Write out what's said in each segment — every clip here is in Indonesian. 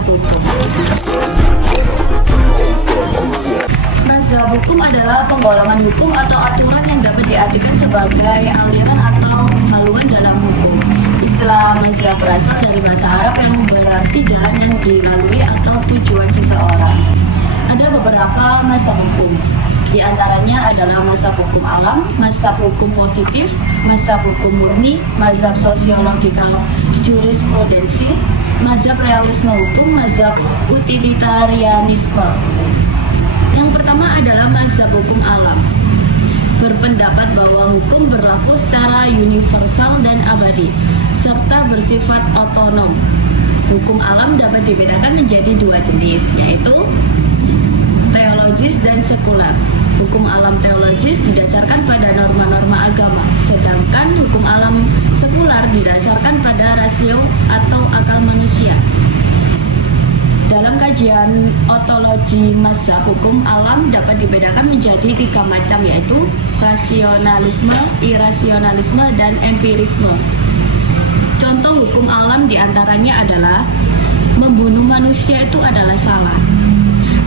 mazhab hukum. Mazhab hukum adalah penggolongan hukum atau aturan yang dapat diartikan sebagai aliran atau haluan dalam hukum. Istilah mazhab berasal dari bahasa Arab yang berarti jalan yang dilalui atau tujuan seseorang. Ada beberapa mazhab hukum. Di antaranya adalah mazhab hukum alam, mazhab hukum positif, mazhab hukum murni, mazhab sosiologikal jurisprudensi, mazhab realisme hukum, mazhab utilitarianisme. Yang pertama adalah mazhab hukum alam. Berpendapat bahwa hukum berlaku secara universal dan abadi, serta bersifat otonom. Hukum alam dapat dibedakan menjadi dua jenis, yaitu teologis dan sekular. Hukum alam teologis didasarkan pada norma-norma agama, sedangkan hukum alam sekular didasarkan pada rasio atau akal manusia. Dalam kajian ontologi mazhab hukum alam dapat dibedakan menjadi 3 macam, yaitu rasionalisme, irasionalisme, dan empirisme. Contoh hukum alam diantaranya adalah membunuh manusia itu adalah salah.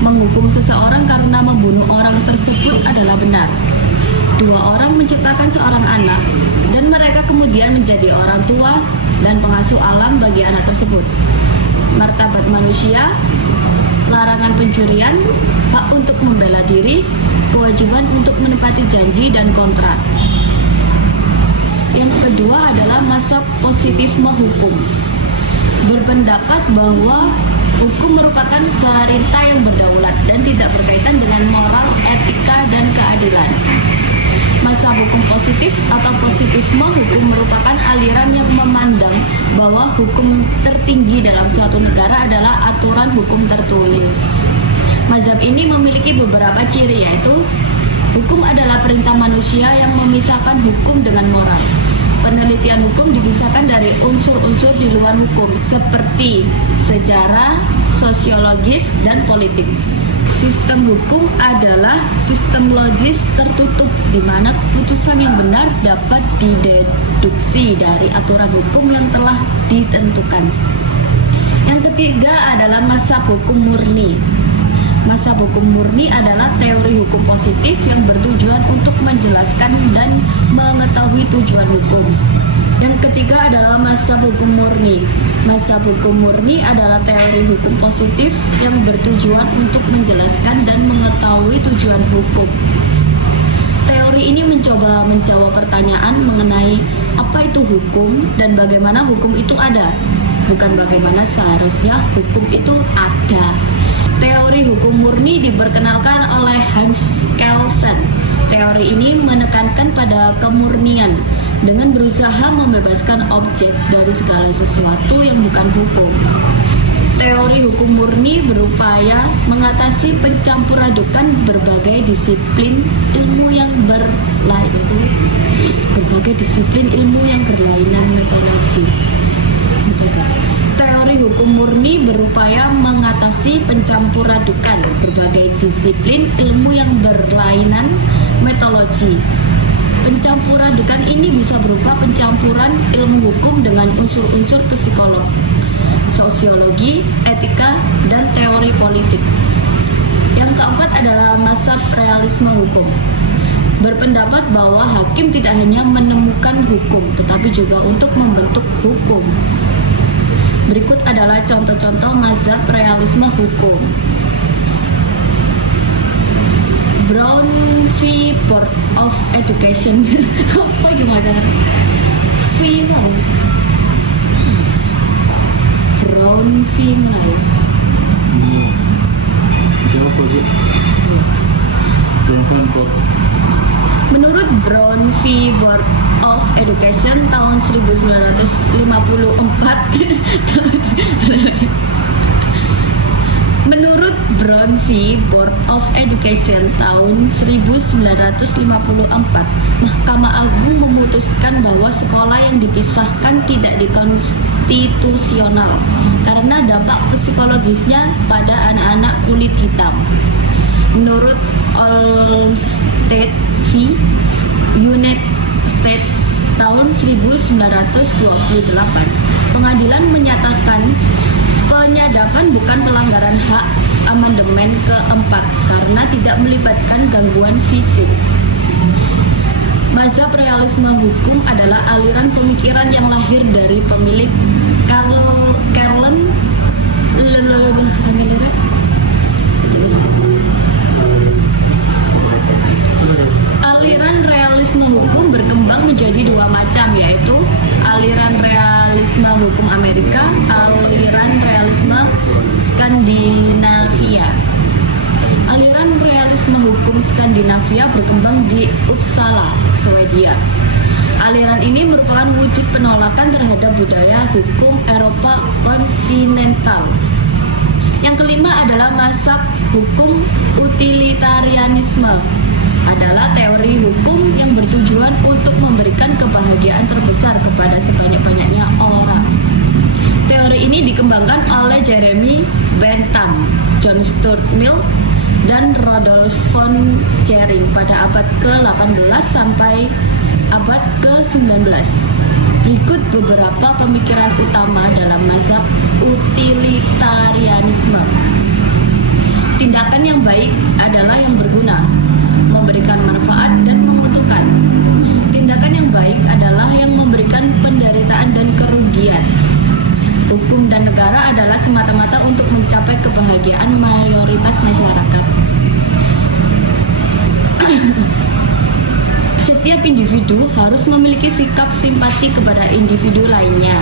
Menghukum seseorang karena membunuh orang tersebut adalah benar. 2 orang menciptakan seorang anak, dan mereka kemudian menjadi orang tua dan pengasuh alam bagi anak tersebut. Martabat manusia, larangan pencurian, hak untuk membela diri, kewajiban untuk menepati janji dan kontrak. Yang kedua adalah mazhab positifme hukum. Berpendapat bahwa hukum merupakan perintah yang berdaulat dan tidak berkaitan dengan moral, etika, dan keadilan. Mazhab hukum positif atau positifme hukum merupakan aliran yang memandang bahwa hukum tertinggi dalam suatu negara adalah aturan hukum tertulis. Mazhab ini memiliki beberapa ciri, yaitu hukum adalah perintah manusia yang memisahkan hukum dengan moral. Penelitian hukum dipisahkan dari unsur-unsur di luar hukum seperti sejarah, sosiologis, dan politik. Sistem hukum adalah sistem logis tertutup di mana keputusan yang benar dapat dideduksi dari aturan hukum yang telah ditentukan. Yang ketiga adalah mazhab hukum murni. Mazhab hukum murni adalah teori hukum positif yang bertujuan untuk menjelaskan dan mengetahui tujuan hukum. Yang ketiga adalah mazhab hukum murni. Mazhab hukum murni adalah teori hukum positif yang bertujuan untuk menjelaskan dan mengetahui tujuan hukum. Teori ini mencoba menjawab pertanyaan mengenai apa itu hukum dan bagaimana hukum itu ada, bukan bagaimana seharusnya hukum itu ada. Teori hukum murni diperkenalkan oleh Hans Kelsen. Teori ini menekankan pada kemurnian dengan berusaha membebaskan objek dari segala sesuatu yang bukan hukum. Teori hukum murni berupaya mengatasi pencampuran berbagai disiplin ilmu yang berlainan metodologi. Teori hukum murni berupaya mengatasi pencampuran berbagai disiplin ilmu yang berlainan metodologi. Pencampuran ini bisa berupa pencampuran ilmu hukum dengan unsur-unsur psikolog, sosiologi, etika, dan teori politik. Yang keempat adalah mazhab realisme hukum. Berpendapat bahwa hakim tidak hanya menemukan hukum, tetapi juga untuk membentuk hukum. Berikut adalah contoh-contoh mazhab realisme hukum. Brown v. Board of Education. Apa gimana? V kan? Brown v. mana ya? Jawab sih. Menurut Brown v. Board of Education tahun 1954 Menurut Brown v. Board of Education tahun 1954, Mahkamah Agung memutuskan bahwa sekolah yang dipisahkan tidak dikonstitusional karena dampak psikologisnya pada anak-anak kulit hitam. Menurut Allstate v. United States tahun 1928, pengadilan menyatakan penyadapan bukan pelanggaran hak amandemen keempat karena tidak melibatkan gangguan fisik. Mazhab realisme hukum adalah aliran pemikiran yang lahir dari pemilik Karl Aliran realisme hukum berkembang menjadi dua macam, yaitu aliran realisme hukum Amerika, aliran realisme Skandinavia. Aliran realisme hukum Skandinavia berkembang di Uppsala, Swedia. Aliran ini merupakan wujud penolakan terhadap budaya hukum Eropa kontinental. Yang kelima adalah mazhab hukum utilitarianisme. Adalah teori hukum yang bertujuan untuk memberikan kebahagiaan terbesar kepada sebanyak-banyaknya orang. Teori ini dikembangkan oleh Jeremy Bentham, John Stuart Mill, dan Rudolf von Jhering pada abad ke-18 sampai abad ke-19. Berikut beberapa pemikiran utama dalam mazhab utilitarianisme. Tindakan yang baik adalah yang berguna, memberikan manfaat dan menguntungkan. Tindakan yang baik adalah yang memberikan penderitaan dan kerugian. Hukum dan negara adalah semata-mata untuk mencapai kebahagiaan mayoritas masyarakat. Setiap individu harus memiliki sikap simpati kepada individu lainnya.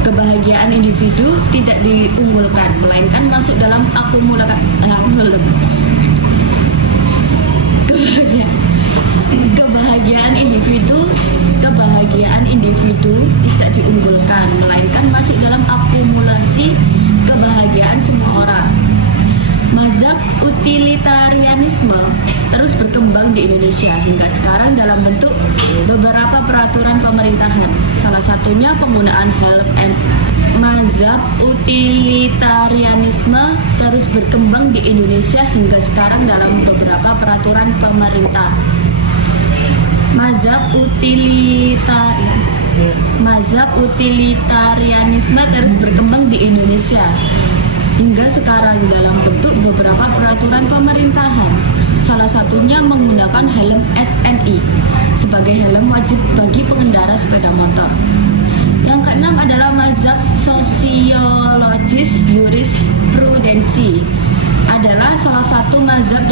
Kebahagiaan individu tidak diunggulkan, melainkan masuk dalam kebahagiaan individu tidak diunggulkan, melainkan masuk dalam akumulasi kebahagiaan semua orang. Mazhab utilitarianisme terus berkembang di Indonesia hingga sekarang dalam bentuk beberapa peraturan pemerintahan. Salah satunya penggunaan helm. Mazhab utilitarianisme terus berkembang di Indonesia hingga sekarang dalam beberapa peraturan pemerintah. Mazhab utilitarianisme terus berkembang di Indonesia hingga sekarang dalam bentuk beberapa peraturan pemerintahan. Salah satunya menggunakan helm SNI sebagai helm wajib bagi pengendara sepeda motor. Yang keenam adalah mazhab sosiologis jurisprudensi. Adalah salah satu mazhab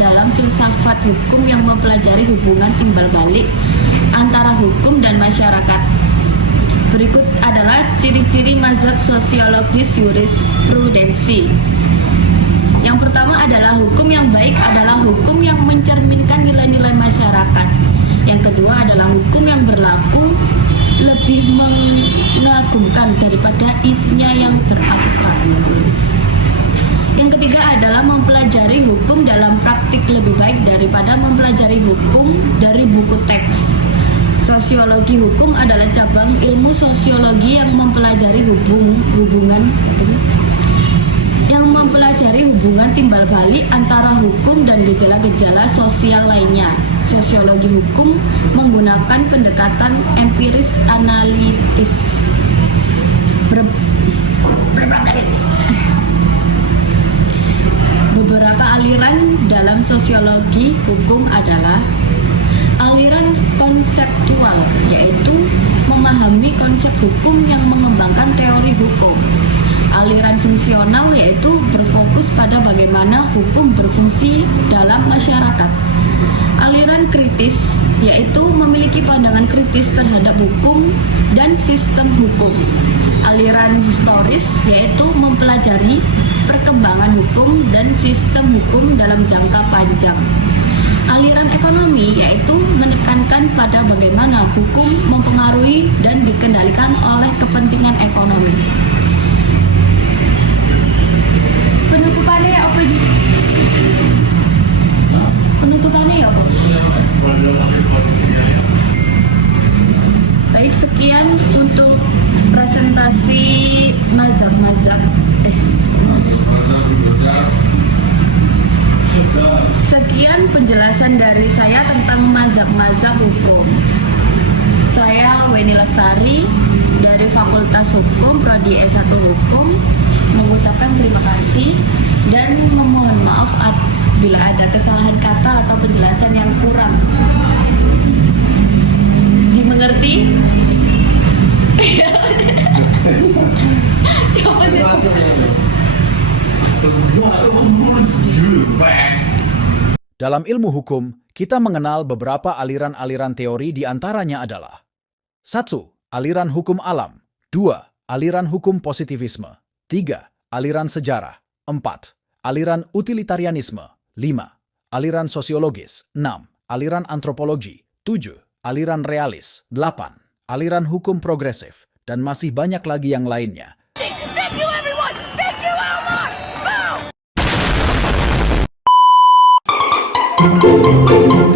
dalam filsafat hukum yang mempelajari hubungan timbal balik antara hukum dan masyarakat. Berikut adalah ciri-ciri mazhab sosiologis jurisprudensi. Yang pertama adalah hukum yang baik adalah hukum yang mencerminkan nilai-nilai masyarakat. Yang kedua adalah hukum yang berlaku lebih mengagumkan daripada isinya yang berabstrak. Yang ketiga adalah mempelajari hukum dalam praktik lebih baik daripada mempelajari hukum dari buku teks. Sosiologi hukum adalah cabang ilmu sosiologi yang mempelajari hubungan timbal balik antara hukum dan gejala-gejala sosial lainnya. Sosiologi hukum menggunakan pendekatan empiris analitis. Beberapa aliran dalam sosiologi hukum adalah aliran konseptual, yaitu memahami konsep hukum yang mengembangkan teori hukum. Aliran fungsional, yaitu berfokus pada bagaimana hukum berfungsi dalam masyarakat. Aliran kritis, yaitu memiliki pandangan kritis terhadap hukum dan sistem hukum. Aliran historis, yaitu mempelajari perkembangan hukum dan sistem hukum dalam jangka panjang. Aliran ekonomi, yaitu menekankan pada bagaimana hukum mempengaruhi dan dikendalikan oleh kepentingan ekonomi. Penutupannya apa ini? Penutupannya ya apa? Baik, sekian untuk presentasi mazhab-mazhab. Sekian penjelasan dari saya tentang mazhab-mazhab hukum. Saya Weni Lestari dari dari Fakultas Hukum, Prodi S1 Hukum, mengucapkan terima kasih dan memohon maaf bila ada kesalahan kata atau penjelasan yang kurang dimengerti. Apa sih? Dalam ilmu hukum, kita mengenal beberapa aliran-aliran teori, di antaranya adalah 1. Aliran hukum alam. 2. Aliran hukum positivisme. 3. Aliran sejarah. 4. Aliran utilitarianisme. 5. Aliran sosiologis. 6. Aliran antropologi. 7. Aliran realis. 8. Aliran hukum progresif. Dan masih banyak lagi yang lainnya. Thank you, everyone! Thank you, Elmar! Boom!